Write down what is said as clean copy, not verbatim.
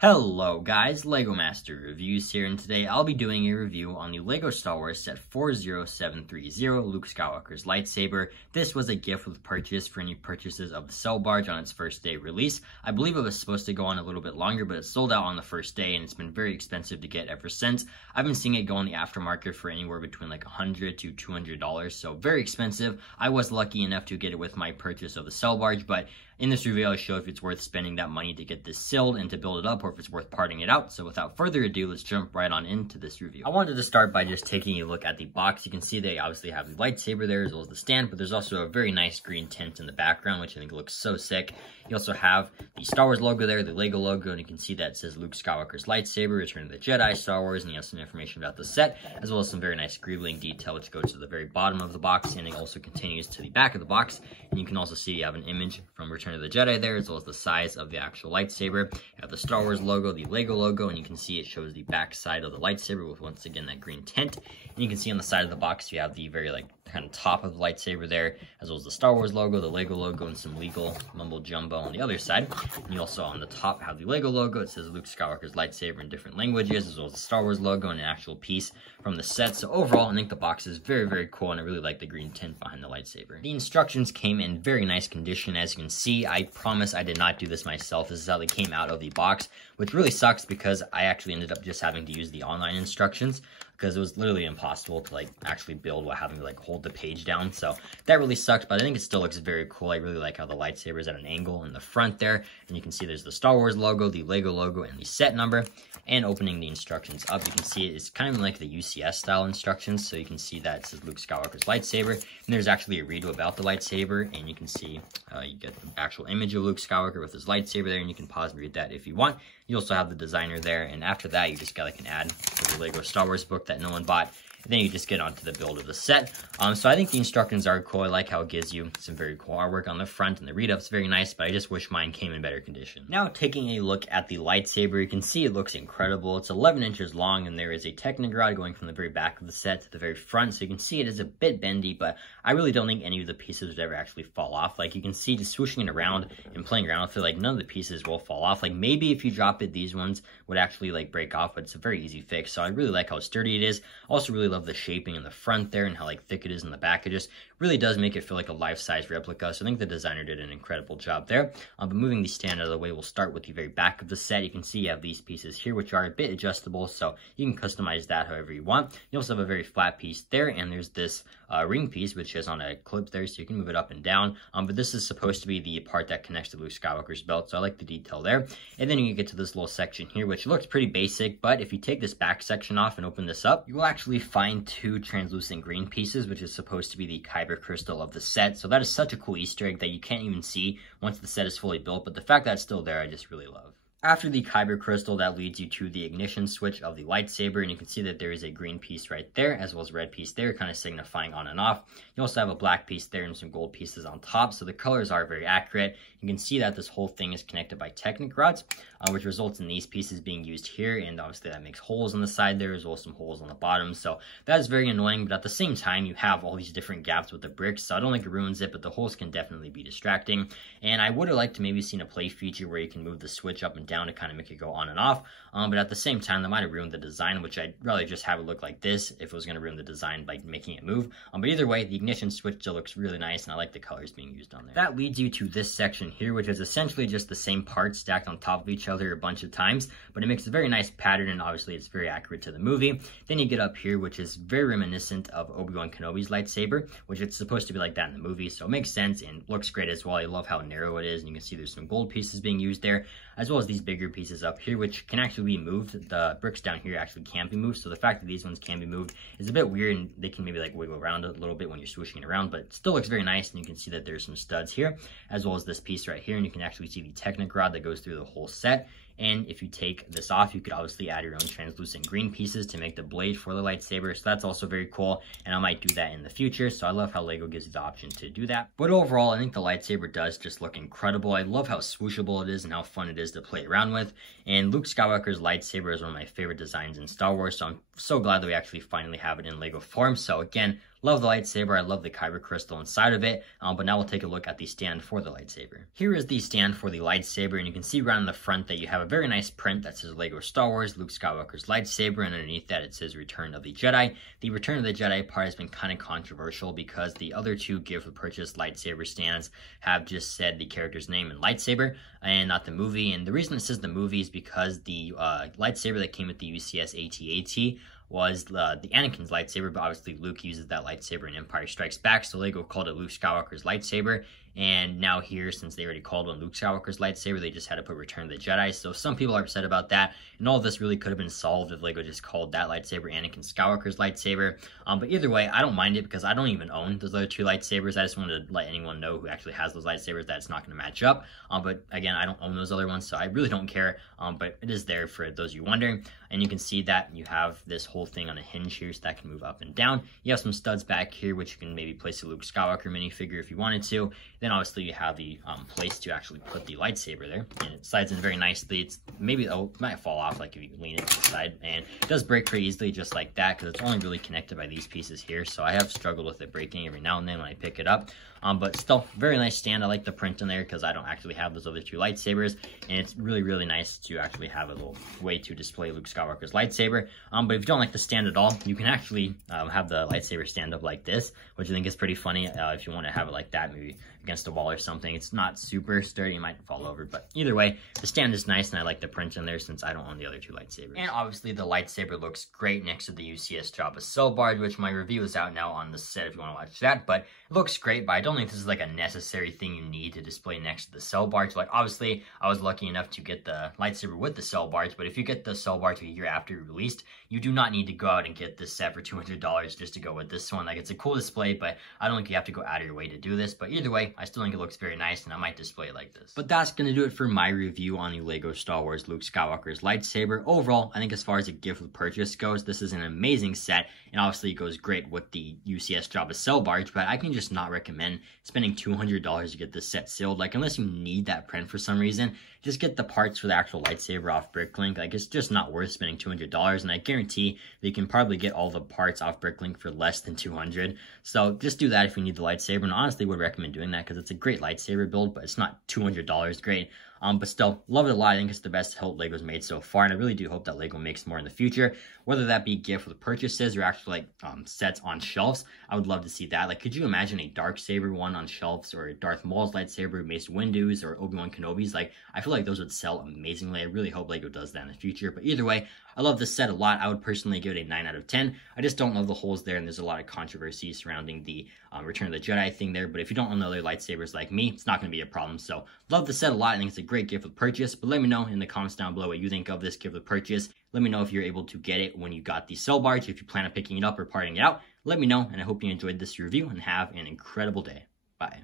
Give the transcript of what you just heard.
Hello guys, LEGO Master Reviews here, and today I'll be doing a review on the LEGO Star Wars set 40730, Luke Skywalker's lightsaber. This was a gift with purchase for any purchases of the Cell Barge on its first day release. I believe it was supposed to go on a little bit longer, but it sold out on the first day, and it's been very expensive to get ever since. I've been seeing it go on the aftermarket for anywhere between like $100 to $200, so very expensive. I was lucky enough to get it with my purchase of the Cell Barge, but in this review, I'll show if it's worth spending that money to get this sealed and to build it up, or if it's worth parting it out. So without further ado, let's jump right on into this review. I wanted to start by just taking a look at the box. You can see they obviously have the lightsaber there as well as the stand, but there's also a very nice green tint in the background, which I think looks so sick. You also have the Star Wars logo there, the LEGO logo, and you can see that it says Luke Skywalker's lightsaber, Return of the Jedi, Star Wars, and you have some information about the set, as well as some very nice greebling detail, which goes to the very bottom of the box, and it also continues to the back of the box. And you can also see you have an image from Return of the Jedi there, as well as the size of the actual lightsaber. You have the Star Wars logo, the LEGO logo, and you can see it shows the back side of the lightsaber with, once again, that green tint. And you can see on the side of the box, you have the very, kind of top of the lightsaber there, as well as the Star Wars logo, the LEGO logo, and some legal mumbo jumbo on the other side. And you also, on the top, have the LEGO logo. It says Luke Skywalker's lightsaber in different languages, as well as the Star Wars logo and an actual piece from the set. So overall, I think the box is very, very cool, and I really like the green tint behind the lightsaber. The instructions came in very nice condition. As you can see, I promise I did not do this myself. This is how they came out of the box, which really sucks because I actually ended up just having to use the online instructions, because it was literally impossible to actually build while having to hold the page down. So that really sucked, but I think it still looks very cool. I really like how the lightsaber is at an angle in the front there, and you can see there's the Star Wars logo, the LEGO logo, and the set number. And opening the instructions up, you can see it's kind of like the UCS style instructions. So you can see that it says Luke Skywalker's lightsaber, and there's actually a read about the lightsaber, and you can see you get the actual image of Luke Skywalker with his lightsaber there, and you can pause and read that if you want. You also have the designer there, and after that, you just got an ad for the LEGO Star Wars book that no one bought. And then you just get onto the build of the set. So I think the instructions are cool. I like how it gives you some very cool artwork on the front, and the read-up's very nice, but I just wish mine came in better condition. Now, taking a look at the lightsaber, you can see it looks incredible. It's 11 inches long, and there is a Technic rod going from the very back of the set to the very front, so you can see it is a bit bendy, but I really don't think any of the pieces would ever actually fall off. You can see just swooshing it around and playing around with it, none of the pieces will fall off. Maybe if you drop it, these ones would actually break off, but it's a very easy fix, so I really like how sturdy it is. I also really love the shaping in the front there and how thick it is in the back. It just really does make it feel like a life-size replica, so I think the designer did an incredible job there. But moving the stand out of the way, we'll start with the very back of the set. You can see you have these pieces here, which are a bit adjustable, so you can customize that however you want. You also have a very flat piece there, and there's this ring piece, which is on a clip there, so you can move it up and down. But this is supposed to be the part that connects to Luke Skywalker's belt, so I like the detail there. And then you get to this little section here, which looks pretty basic, but if you take this back section off and open this up, you will actually find two translucent green pieces, which is supposed to be the kyber crystal of the set. So that is such a cool Easter egg that you can't even see once the set is fully built, but the fact that it's still there, I just really love. After the kyber crystal, that leads you to the ignition switch of the lightsaber, and you can see that there is a green piece right there, as well as a red piece there, kind of signifying on and off. You also have a black piece there and some gold pieces on top, so the colors are very accurate. You can see that this whole thing is connected by Technic rods, which results in these pieces being used here, and obviously that makes holes on the side there, as well as some holes on the bottom, so that is very annoying, but at the same time, you have all these different gaps with the bricks, so I don't think it ruins it, but the holes can definitely be distracting. And I would have liked to maybe seen a play feature where you can move the switch up and down to kind of make it go on and off, but at the same time, that might have ruined the design, which I'd rather just have it look like this if it was going to ruin the design by making it move. But either way, the ignition switch still looks really nice, and I like the colors being used on there. That leads you to this section here, which is essentially just the same parts stacked on top of each other a bunch of times, but it makes a very nice pattern, and obviously it's very accurate to the movie. Then you get up here, which is very reminiscent of Obi-Wan Kenobi's lightsaber, which it's supposed to be like that in the movie, so it makes sense and looks great as well. I love how narrow it is, and you can see there's some gold pieces being used there, as well as these bigger pieces up here, which can actually be moved. The bricks down here actually can be moved, so the fact that these ones can be moved is a bit weird, and they can maybe wiggle around a little bit when you're swooshing it around, but it still looks very nice. And you can see that there's some studs here, as well as this piece right here, and you can actually see the Technic rod that goes through the whole set. And if you take this off, you could obviously add your own translucent green pieces to make the blade for the lightsaber. So that's also very cool, and I might do that in the future. So I love how LEGO gives you the option to do that. But overall, I think the lightsaber does just look incredible. I love how swooshable it is and how fun it is to play around with. And Luke Skywalker's lightsaber is one of my favorite designs in Star Wars, so I'm so glad that we actually finally have it in Lego form. So again, love the lightsaber. I love the kyber crystal inside of it. But now we'll take a look at the stand for the lightsaber. Here is the stand for the lightsaber, and you can see right on the front that you have a very nice print that says Lego Star Wars, Luke Skywalker's lightsaber, and underneath that it says Return of the Jedi. The Return of the Jedi part has been kind of controversial because the other two gift with purchase lightsaber stands have just said the character's name and lightsaber and not the movie. And the reason it says the movie is because the lightsaber that came with the UCS AT-AT was the Anakin's lightsaber, but obviously Luke uses that lightsaber in Empire Strikes Back, so Lego called it Luke Skywalker's lightsaber. And now here, since they already called one Luke Skywalker's lightsaber, they just had to put Return of the Jedi. So some people are upset about that. And all of this really could have been solved if Lego just called that lightsaber Anakin Skywalker's lightsaber. But either way, I don't mind it because I don't even own those other two lightsabers. I just wanted to let anyone know who actually has those lightsabers that it's not going to match up. But again, I don't own those other ones, so I really don't care. But it is there for those of you wondering. And you can see that you have this whole thing on a hinge here, so that can move up and down. You have some studs back here, which you can maybe place a Luke Skywalker minifigure if you wanted to. Then obviously you have the place to actually put the lightsaber there, and it slides in very nicely. It's maybe it might fall off like if you lean it to the side, and it does break pretty easily just like that because it's only really connected by these pieces here. So I have struggled with it breaking every now and then when I pick it up. But still, very nice stand. I like the print in there because I don't actually have those other two lightsabers, and it's really, really nice to actually have a little way to display Luke Skywalker's lightsaber. But if you don't like the stand at all, you can actually have the lightsaber stand up like this, which I think is pretty funny if you want to have it like that, maybe against a wall or something. It's not super sturdy, it might fall over, but either way, the stand is nice, and I like the print in there since I don't own the other two lightsabers. And obviously, the lightsaber looks great next to the UCS Jabba Cell Barge, which my review is out now on the set if you want to watch that, but it looks great, but I don't think this is like a necessary thing you need to display next to the Cell Barge. Like, obviously, I was lucky enough to get the lightsaber with the Cell Barge, but if you get the Cell Barge a year after it released, you do not need to go out and get this set for $200 just to go with this one. Like, it's a cool display, but I don't think you have to go out of your way to do this. But either way, I still think it looks very nice, and I might display it like this. But that's going to do it for my review on the Lego Star Wars Luke Skywalker's lightsaber. Overall, I think as far as a gift with purchase goes, this is an amazing set, and obviously it goes great with the UCS Jabba Cell Barge, but I can just not recommend spending $200 to get this set sealed. Like, unless you need that print for some reason, just get the parts for the actual lightsaber off Bricklink. Like, it's just not worth spending $200, and I guarantee that you can probably get all the parts off Bricklink for less than $200. So just do that if you need the lightsaber, and honestly would recommend doing that because it's a great lightsaber build, but it's not $200 great. But still, love it a lot. I think it's the best hilt Lego's made so far, and I really do hope that Lego makes more in the future, whether that be gift with purchases or actually like sets on shelves. I would love to see that. Like, could you imagine a Darksaber one on shelves, or a Darth Maul's lightsaber, Mace Windu's, or Obi-Wan Kenobi's? Like, I feel like those would sell amazingly. I really hope Lego does that in the future. But either way, I love this set a lot. I would personally give it a 9 out of 10. I just don't love the holes there, and there's a lot of controversy surrounding the Return of the Jedi thing there. But if you don't own other lightsabers like me, it's not going to be a problem. So love the set a lot. I think it's a great gift with purchase. But let me know in the comments down below what you think of this gift with purchase. Let me know if you're able to get it when you got the Cell Barge, if you plan on picking it up or parting it out. Let me know, and I hope you enjoyed this review and have an incredible day. Bye.